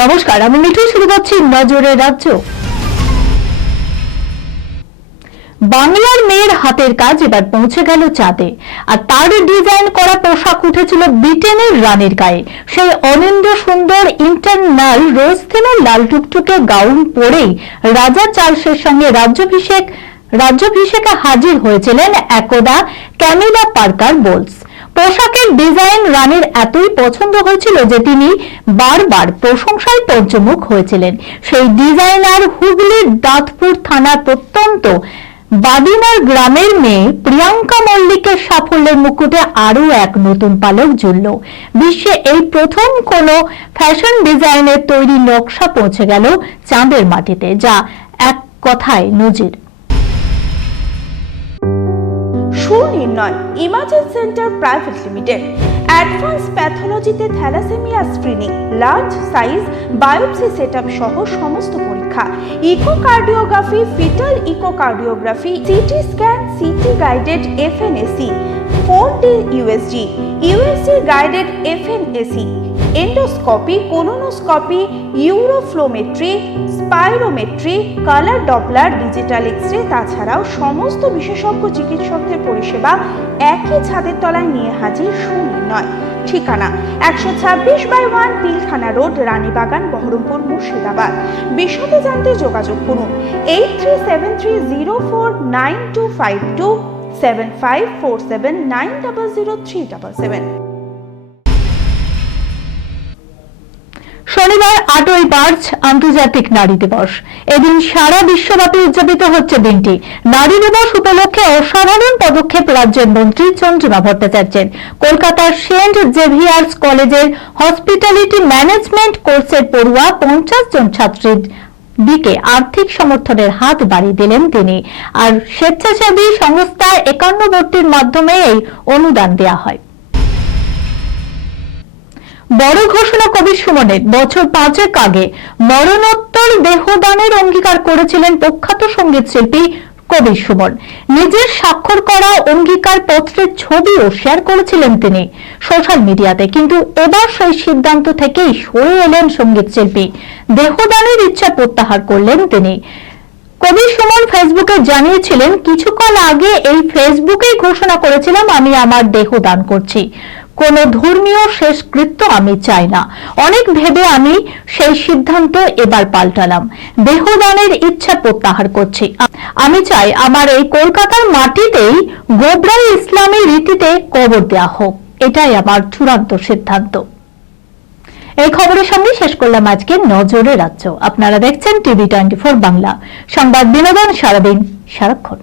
নমস্কার, আমি মিঠু। শুরু করছি নজরে রাজ্য। বাংলার মেয়ের হাতের কাজ এবার পৌঁছে গেল চাঁদে, আর তার ডিজাইন করা পোশাক উঠেছিল ব্রিটেনের রানীর গায়ে। সেই অনিন্দ্য সুন্দর ইন্টারনাল রোজ থিমের লাল টুকটুকে গাউন পরেই রাজা চার্লসের সঙ্গে রাজ্যাভিষেকে হাজির হয়েছিলেন একদা ক্যামিলা পার্কার বোলস। পোশাকের ডিজাইন রানীর এতই পছন্দ হয়েছিল যে তিনি বারবার প্রশংসায় পঞ্চমুখ হয়েছিলেন। সেই ডিজাইনার হুগলির দাঁতপুর থানার প্রত্যন্ত বাদিনার গ্রামের মেয়ে প্রিয়াঙ্কা মল্লিকের সাফল্যের মুকুটে আরো এক নতুন পালক ঝুলল। বিশ্বে এই প্রথম কোন ফ্যাশন ডিজাইনের তৈরি নকশা পৌঁছে গেল চাঁদের মাটিতে, যা এক কথায় নজির। Sunirnoy imaging centre private limited advance প্যাথোলজিতে thalassemia screening, large size biopsy setup সহ সমস্ত পরীক্ষা, echocardiography, fetal echocardiography, CT scan, CT guided FNAC, 4D USG guided FNAC, endoscopy, colonoscopy, uroflowmetry, spirometry, colour Doppler, digital x ray, তাছাড়াও সমস্ত বিশেষজ্ঞ চিকিৎসকদের পরিষেবা একই ছাদের তলায় নিয়ে হাজির সুনির্ণয়। ঠিকানা 126/1 পিলখানা রোড, রানীবাগান, বহরমপুর, মুর্শিদাবাদ। বিশদে জানতে যোগাযোগ করুন 8373049252 7547900377। শনিবার 8ই মার্চ আন্তর্জাতিক নারী দিবস। এদিন সারা বিশ্বব্যাপী উদযাপিত হচ্ছে দিনটি। নারী দিবস উপলক্ষে অসাধারণ পদক্ষেপ রাজ্যের মন্ত্রী চন্দ্রিমা ভট্টাচার্যের। কলকাতার সেন্ট জেভিয়ার্স কলেজের হসপিটালিটি ম্যানেজমেন্ট কোর্সের পড়ুয়া 50 জন ছাত্রীর দিকে আর্থিক সমর্থনের হাত বাড়িয়ে দিলেন তিনি। আর স্বেচ্ছাসেবী সংস্থা 51টির মাধ্যমে এই অনুদান দেওয়া হয়। বড় ঘোষণা কবির সুমনের। বছর 5 আগে মরণোত্তর দেহদানের অঙ্গীকার করেছিলেন প্রখ্যাত সঙ্গীত শিল্পী কবির সুমন। নিজের স্বাক্ষর করা অঙ্গীকার পত্রের ছবিও শেয়ার করেছিলেন তিনি সোশ্যাল মিডিয়াতে। কিন্তু এবার সেই সিদ্ধান্ত থেকেই সরে এলেন সঙ্গীত শিল্পী। দেহদানের ইচ্ছা প্রত্যাহার করলেন তিনি। কবির সুমন ফেসবুকে জানিয়েছিলেন, কিছুকাল আগে এই ফেসবুকেই ঘোষণা করেছিলাম আমি আমার দেহ দান করছি। কোন ধর্মীয় শেষকৃত্য আমি চাই না। অনেক ভেবে আমি সেই সিদ্ধান্ত এবার পাল্টালাম। দেহদানের ইচ্ছা প্রত্যাহার করছি। আমি চাই আমার এই কলকাতার মাটিতেই গোবরাই ইসলামী রীতিতে কবর দেওয়া হোক। এটাই আমার চূড়ান্ত সিদ্ধান্ত। এই খবরের সঙ্গে শেষ করলাম আজকে নজরে রাজ্য। আপনারা দেখছেন টিভি 24 বাংলা, সংবাদ বিনোদন সারাদিন সারাক্ষণ।